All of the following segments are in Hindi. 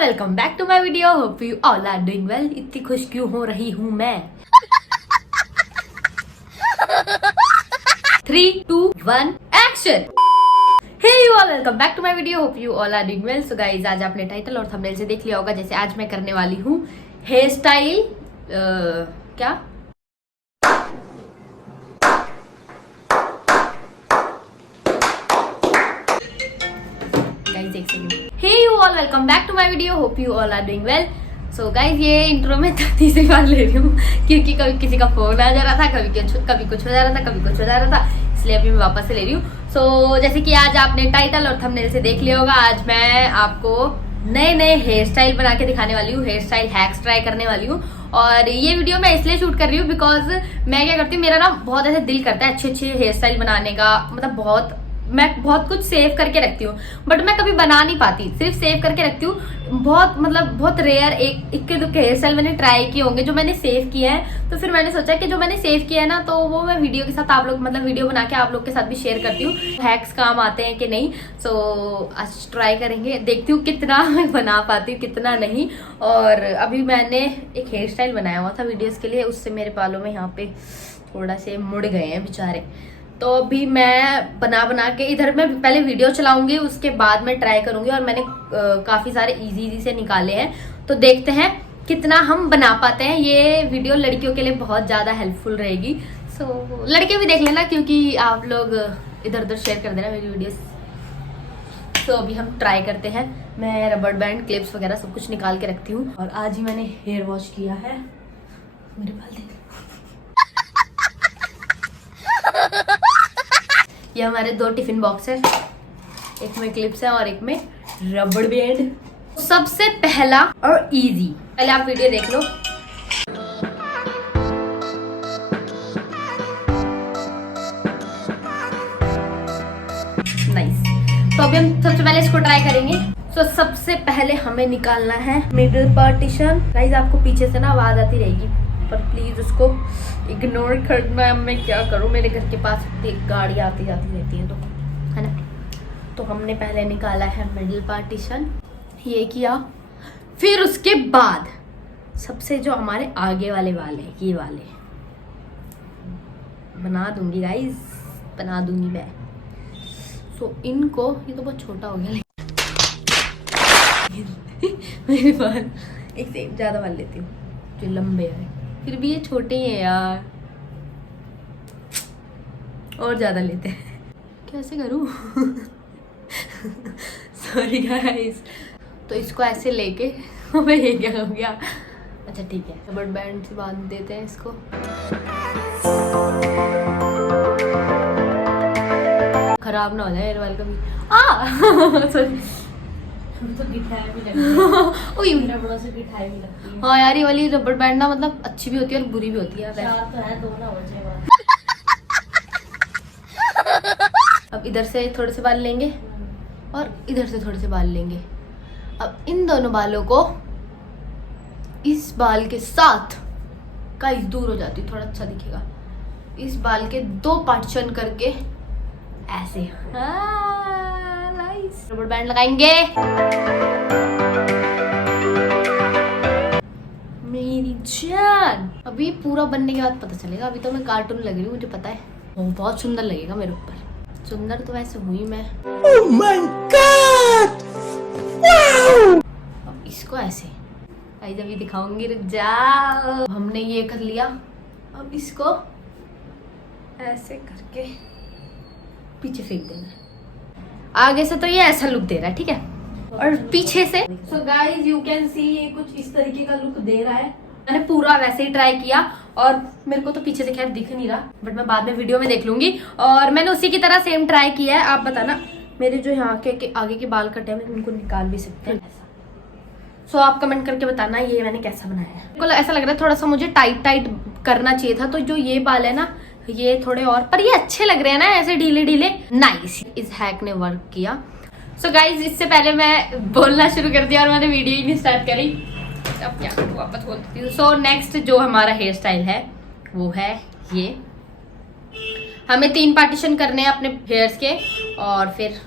Welcome back to my video. Hope you all are doing well. इतनी खुश क्यों हो रही हूँ मैं? 3, 2, 1 action. Hey you all, welcome back to my video. Hope you all are doing well. So guys, आज आपने टाइटल और थंबनेल से देख लिया होगा, जैसे आज मैं करने वाली हूँ हेयर स्टाइल। क्या गाइज, एक second. Hey you all, welcome back to my video. Hope you all are doing well. So guys, ये इंट्रो में तीसरी बार ले रही हूँ क्योंकि कभी किसी का फोन आ जा रहा था, कभी कुछ हो जा रहा था, कभी कुछ हो जा रहा था, इसलिए अभी मैं वापस से ले रही हूँ। सो जैसे कि आज आपने टाइटल और थंबनेल से देख लिया होगा, आज मैं आपको नए नए हेयर स्टाइल बना के दिखाने वाली हूँ, हेयर स्टाइल हैक्स ट्राई करने वाली हूँ। और ये वीडियो मैं इसलिए शूट कर रही हूँ बिकॉज मैं क्या करती हूँ, मेरा ना बहुत ऐसे दिल करता है अच्छे अच्छे हेयर स्टाइल बनाने का। मतलब मैं बहुत कुछ सेव करके रखती हूँ, बट मैं कभी बना नहीं पाती, सिर्फ सेव करके रखती हूँ। बहुत रेयर एक इक्के दुक्के हेयर स्टाइल मैंने ट्राई किए होंगे जो मैंने सेव किया है। तो फिर मैंने सोचा कि जो मैंने सेव किया है ना, तो वो मैं वीडियो के साथ आप लोग वीडियो बना के आप लोग के साथ भी शेयर करती हूँ। हैक्स काम आते हैं कि नहीं, सो आज ट्राई करेंगे, देखती हूँ कितना मैं बना पाती हूँ कितना नहीं। और अभी मैंने एक हेयर स्टाइल बनाया हुआ था वीडियोज के लिए, उससे मेरे बालों में यहाँ पे थोड़ा से मुड़ गए हैं बेचारे। तो अभी मैं बना के इधर मैं पहले वीडियो चलाऊंगी, उसके बाद मैं ट्राई करूंगी। और मैंने काफी सारे इजी से निकाले हैं, तो देखते हैं कितना हम बना पाते हैं। ये वीडियो लड़कियों के लिए बहुत ज्यादा हेल्पफुल रहेगी। सो लड़के भी देख लेना, क्योंकि आप लोग इधर उधर शेयर कर देना मेरी वीडियोस। तो अभी हम ट्राई करते हैं। मैं रबड़ बैंड, क्लिप्स वगैरह सब कुछ निकाल के रखती हूँ। और आज ही मैंने हेयर वॉश किया है। मेरे बाल देख, ये हमारे 2 टिफिन बॉक्स है, एक में क्लिप्स है और एक में रबड़ बैंड। सबसे पहला और इजी, पहले आप वीडियो देख लो। नाइस। तो अभी हम सबसे पहले इसको ट्राई करेंगे। तो सबसे पहले हमें निकालना है मिडिल पार्टीशन। गाइस, आपको पीछे से ना आवाज आती रहेगी, पर प्लीज उसको इग्नोर करना है। मैं क्या करूं, मेरे घर के पास एक गाड़ी आती जाती रहती है, तो है ना। तो हमने पहले निकाला है मिडिल पार्टीशन, ये किया। फिर उसके बाद सबसे जो हमारे आगे वाले वाल है, ये वाले बना दूंगी गाइस, बना दूंगी मैं। सो इनको, ये तो बहुत छोटा हो गया मेरे बाल, एक से ज्यादा बाल लेती हूँ जो लंबे है, फिर भी ये छोटे ही है यार, और ज्यादा लेते हैं। कैसे करूं? Sorry guys. तो इसको ऐसे लेके ये क्या हो गया? अच्छा ठीक है, रबड़ बैंड से बांध देते हैं इसको। खराब ना हो जाए हेयर वाल कभी। सॉरी। तो गिठाई भी लगती है। हाँ यार, ये वाली रबड़ बैंड ना मतलब अच्छी भी होती है और बुरी भी होती है। तो है, दो ना हो जाए। अब इधर से थोड़े से बाल लेंगे और इधर से थोड़े से बाल लेंगे। अब इन दोनों बालों को इस बाल के साथ, गाइस दूर हो जाती है, थोड़ा अच्छा दिखेगा। इस बाल के 2 पार्टीशन करके ऐसे रबड़ बैंड लगाएंगे। मेरी जान, अभी पूरा बनने के बाद पता चलेगा। अभी तो मैं कार्टून लग रही हूँ, मुझे पता है। वो बहुत सुंदर लगेगा मेरे ऊपर। सुंदर तो वैसे हुई मैं। Oh my God! Wow! अब इसको ऐसे गाइस अभी दिखाऊंगी, रुक जाओ। हमने ये कर लिया, अब इसको ऐसे करके पीछे फेंक देना है। आगे से तो ये ऐसा लुक दे रहा है, ठीक है, और पीछे से सो गाइस यू कैन सी, ये कुछ इस तरीके का लुक दे रहा है। मैंने पूरा वैसे ही ट्राई किया और मेरे को तो पीछे से खैर दिख नहीं रहा, बट मैं बाद में वीडियो में देख लूंगी। और मैंने उसी की तरह सेम ट्राई किया है। आप बताना, मेरे जो यहाँ के आगे के बाल कटे हैं, उनको निकाल भी सकते हैं। सो आप कमेंट करके बताना ये मैंने कैसा बनाया है। बिल्कुल ऐसा लग रहा है थोड़ा सा मुझे टाइट करना चाहिए था। तो जो ये बाल है ना, ये थोड़े और, पर ये अच्छे लग रहे हैं ना ऐसे ढीले ढीले। नाइस, इस हैक ने वर्क किया। सो गाइज, इससे पहले मैं बोलना शुरू कर दिया और मैंने वीडियो ही नहीं स्टार्ट करी। अब क्या करूँ, वापस बोल देती हूँ। सो नेक्स्ट जो हमारा हेयर स्टाइल है वो है ये। हमें 3 पार्टीशन करने हैं अपने हेयर्स के, और फिर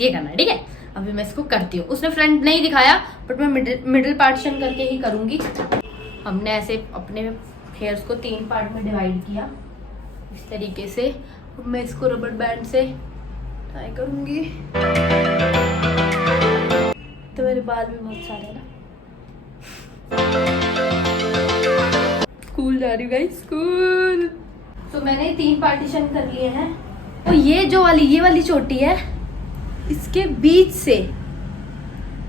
ये करना है, ठीक है। अभी मैं इसको करती हूँ। उसने फ्रंट नहीं दिखाया बट मैं मिडिल पार्टीशन करके ही करूँगी। हमने ऐसे अपने हेयर्स को 3 पार्ट में डिवाइड किया इस तरीके से। अब मैं इसको रबर बैंड से ट्राई करूँगी। तो मेरे बाल भी बहुत सारे हैं ना। स्कूल जा रही हूँ गाइस, स्कूल। तो मैंने 3 पार्टीशन कर लिए हैं। तो ये वाली चोटी है, इसके बीच से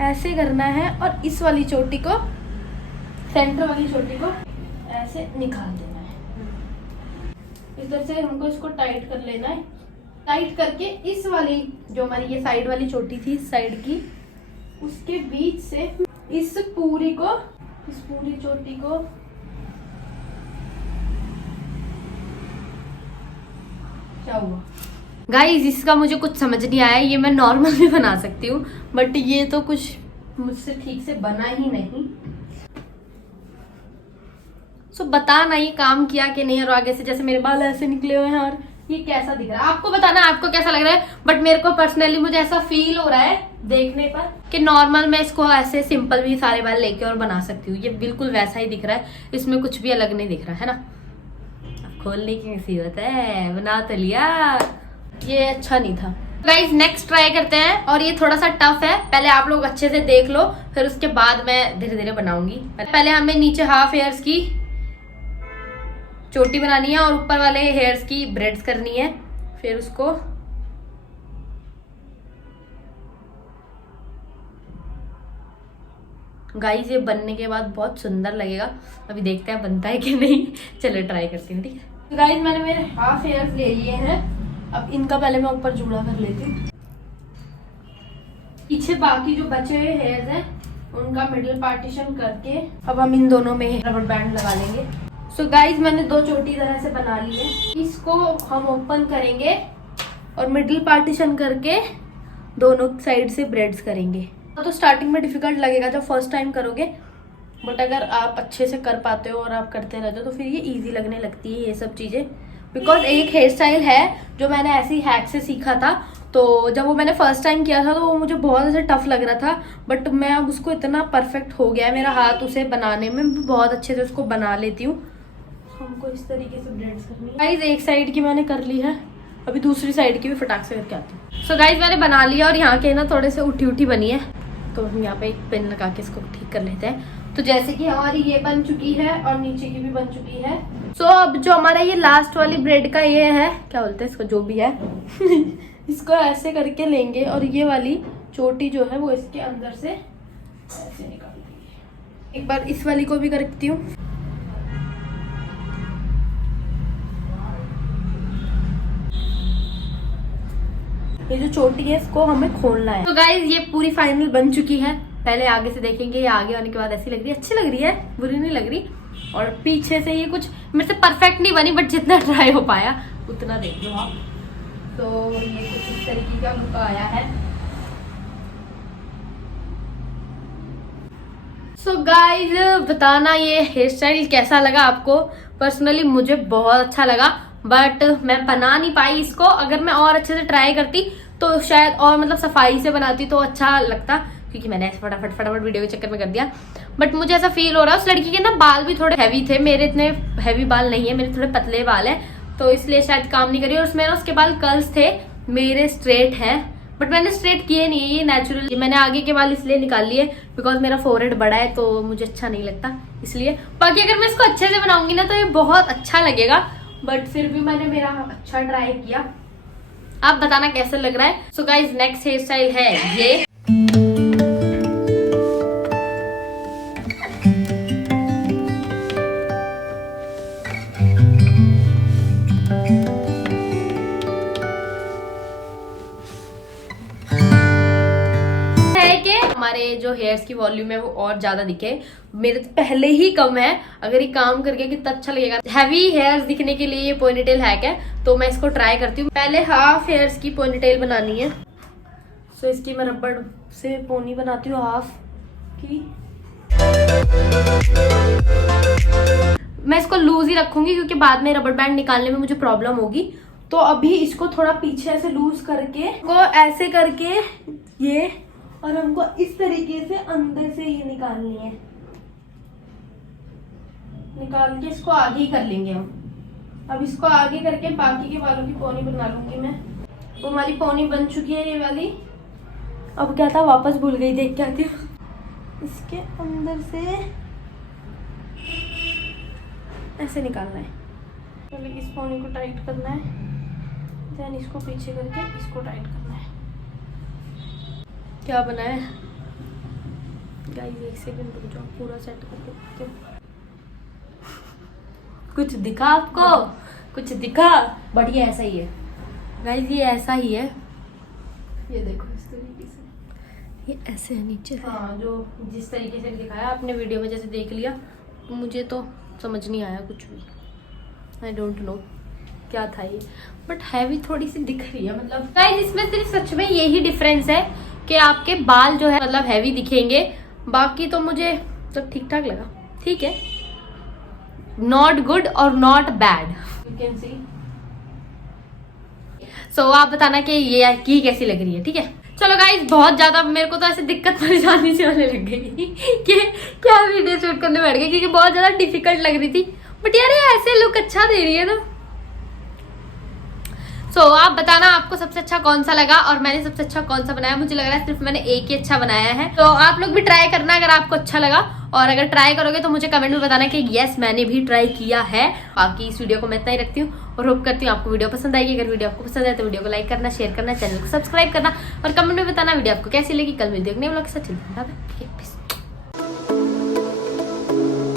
ऐसे करना है और इस वाली चोटी को, सेंटर वाली चोटी को ऐसे निकाल देना है। इधर से हमको इसको टाइट कर लेना है। टाइट करके इस वाली जो हमारी ये साइड वाली चोटी थी, इस साइड की, उसके बीच से इस पूरी चोटी को क्या हुआ गाइस, इसका मुझे कुछ समझ नहीं आया। ये मैं नॉर्मल भी बना सकती हूँ बट ये तो कुछ मुझसे ठीक से बना ही नहीं। सो बताना ये काम किया कि नहीं। और आगे से जैसे मेरे बाल ऐसे निकले हुए हैं और ये कैसा दिख रहा है, आपको बताना आपको कैसा लग रहा है। बट मेरे को पर्सनली मुझे ऐसा फील हो रहा है देखने पर कि नॉर्मल मैं इसको ऐसे सिंपल भी सारे बाल लेके और बना सकती हूँ। ये बिल्कुल वैसा ही दिख रहा है, इसमें कुछ भी अलग नहीं दिख रहा है ना। अब खोलने की मुसीबत है, बना तो लिया। ये अच्छा नहीं था गाइस। नेक्स्ट ट्राई करते हैं और ये थोड़ा सा टफ है। पहले आप लोग अच्छे से देख लो, फिर उसके बाद मैं धीरे धीरे बनाऊंगी। पहले हमें नीचे हाफ हेयर्स की चोटी बनानी है और ऊपर वाले हेयर्स की ब्रेड्स करनी है। फिर उसको गाइस ये बनने के बाद बहुत सुंदर लगेगा। अभी देखते हैं बनता है कि नहीं। चलो ट्राई करती हूँ, ठीक है। तो गाइस मैंने मेरे हाफ हेयर्स ले लिए हैं। अब इनका पहले मैं ऊपर जूड़ा कर लेती हूँ। पीछे बाकी जो बचे हुए हेयर्स हैं उनका मिडिल पार्टीशन करके अब हम इन दोनों में रबर बैंड लगा लेंगे। सो गाइस मैंने 2 चोटी तरह से बना ली है। इसको हम ओपन करेंगे और मिडिल पार्टीशन करके दोनों साइड से ब्रेड्स करेंगे। तो स्टार्टिंग में डिफिकल्ट लगेगा जब फर्स्ट टाइम करोगे, बट अगर आप अच्छे से कर पाते हो और आप करते रहते हो तो फिर ये इजी लगने लगती है ये सब चीज़ें। बिकॉज एक हेयर स्टाइल है जो मैंने ऐसे ही हैक से सीखा था, तो जब वो मैंने फर्स्ट टाइम किया था तो वो मुझे बहुत ऐसे टफ लग रहा था। बट मैं अब उसको इतना परफेक्ट हो गया है मेरा हाथ उसे बनाने में, बहुत अच्छे से उसको बना लेती हूँ। हमको इस तरीके से ब्रेड्स करनी है। गाइस एक साइड की मैंने कर ली है, अभी दूसरी साइड की भी फटाक से करके आती हूँ। सो गाइस मैंने बना लिया और यहाँ के ना थोड़े से उठी बनी है, तो हम यहाँ पे एक पेन लगा के इसको ठीक कर लेते हैं। तो जैसे कि हमारी ये बन चुकी है और नीचे की भी बन चुकी है। सो अब जो हमारा ये लास्ट वाली ब्रेड का ये है, क्या बोलते हैं इसको, जो भी है इसको ऐसे करके लेंगे और ये वाली चोटी जो है वो इसके अंदर से ऐसे निकाल देंगे। एक बार इस वाली को भी करती हूँ। ये जो चोटी है इसको हमें खोलना है। तो गाइज ये पूरी फाइनल बन चुकी है। पहले आगे से देखेंगे, ये आगे आने के बाद ऐसी लग रही है, अच्छी लग रही है, बुरी नहीं लग रही। और पीछे से ये कुछ मेरे से परफेक्ट नहीं बनी बट जितना ट्राई हो पाया उतना देख लो आप। तो ये कुछ इस तरीके का लुक आया है। सो गाइज बताना ये हेयर स्टाइल कैसा लगा आपको। पर्सनली मुझे बहुत अच्छा लगा बट मैं बना नहीं पाई इसको। अगर मैं और अच्छे से ट्राई करती तो शायद और मतलब सफाई से बनाती तो अच्छा लगता, क्योंकि मैंने ऐसे फटाफट वीडियो के चक्कर में कर दिया। बट मुझे ऐसा फील हो रहा है उस लड़की के ना बाल भी थोड़े हैवी थे, मेरे इतने हैवी बाल नहीं है, मेरे थोड़े पतले बाल है तो इसलिए शायद काम नहीं करी। और उसमें ना उसके बाल कर्ल्स थे, मेरे स्ट्रेट हैं बट मैंने स्ट्रेट किए नहीं है, ये नेचुरल। मैंने आगे के बाल इसलिए निकाल लिए बिकॉज मेरा फोरहेड बड़ा है तो मुझे अच्छा नहीं लगता इसलिए। बाकी अगर मैं इसको अच्छे से बनाऊंगी ना तो ये बहुत अच्छा लगेगा, बट फिर भी मैंने मेरा अच्छा ट्राई किया। आप बताना कैसा लग रहा है। So guys next hair style है ये। हमारे जो हेयर्स की वॉल्यूम है वो और ज्यादा दिखे, मेरे तो पहले ही कम है। अगर ये काम करके कितना अच्छा लगेगा। हैवी हेयर्स दिखने के लिए ये पोनीटेल हैक है, तो मैं इसको ट्राई करती हूँ। पहले हाफ हेयर्स की पोनीटेल बनानी है। सो इसकी मैं रबड़ से पोनी बनाती हूँ हाफ की। मैं इसको लूज ही रखूंगी क्योंकि बाद में रबड़ बैंड निकालने में मुझे प्रॉब्लम होगी। तो अभी इसको थोड़ा पीछे ऐसे लूज करके को ऐसे करके ये, और हमको इस तरीके से अंदर से ये निकालनी है। निकाल के इसको आगे ही कर लेंगे हम। अब इसको आगे करके बाकी के बालों की पोनी बना लूंगी मैं। तो हमारी पोनी बन चुकी है ये वाली। अब क्या था, वापस भूल गई, देख के आती हूँ। इसके अंदर से ऐसे निकालना है। पहले इस पोनी को टाइट करना है, देन इसको पीछे करके इसको टाइट करना है। क्या बना है गाइस, एक सेकंड रुक जाओ, पूरा सेट करके देखते हैं। कुछ दिखा आपको? कुछ दिखा? बढ़िया ऐसा ही है गाइस, ये ऐसा ही है। ये देखो इस तरीके से, ये ऐसे है नीचे से। हाँ, जो जिस तरीके से दिखाया आपने वीडियो में, जैसे देख लिया, तो मुझे तो समझ नहीं आया कुछ भी। आई डोंट नो क्या था ये, बट हैवी थोड़ी सी दिख रही है। मतलब गाइस इसमें सिर्फ सच में यही डिफरेंस है कि आपके बाल जो है मतलब हैवी दिखेंगे, बाकी तो मुझे सब ठीक ठाक लगा। ठीक है, नॉट गुड और not bad, you can see. So आप बताना कि ये की कैसी लग रही है। ठीक है, चलो गाइस, बहुत ज्यादा मेरे को तो ऐसे दिक्कत परेशानी से होने लग गई कि क्या वीडियो शूट करने बैठ गई, क्योंकि बहुत ज्यादा डिफिकल्ट लग रही थी। बट यार ये ऐसे लुक अच्छा दे रही है ना। सो आप बताना आपको सबसे अच्छा कौन सा लगा और मैंने सबसे अच्छा कौन सा बनाया। मुझे लग रहा है सिर्फ मैंने एक ही अच्छा बनाया है। तो आप लोग भी ट्राई करना अगर आपको अच्छा लगा, और अगर ट्राई करोगे तो मुझे कमेंट में बताना कि यस मैंने भी ट्राई किया है। बाकी इस वीडियो को मैं इतना ही रखती हूँ और होप करती हूँ आपको वीडियो पसंद आएगी। अगर वीडियो आपको पसंद आए तो वीडियो को लाइक करना, शेयर करना, चैनल को सब्सक्राइब करना और कमेंट में बताना वीडियो आपको कैसी लगी। कल मिलती है एक नए व्लॉग के साथ।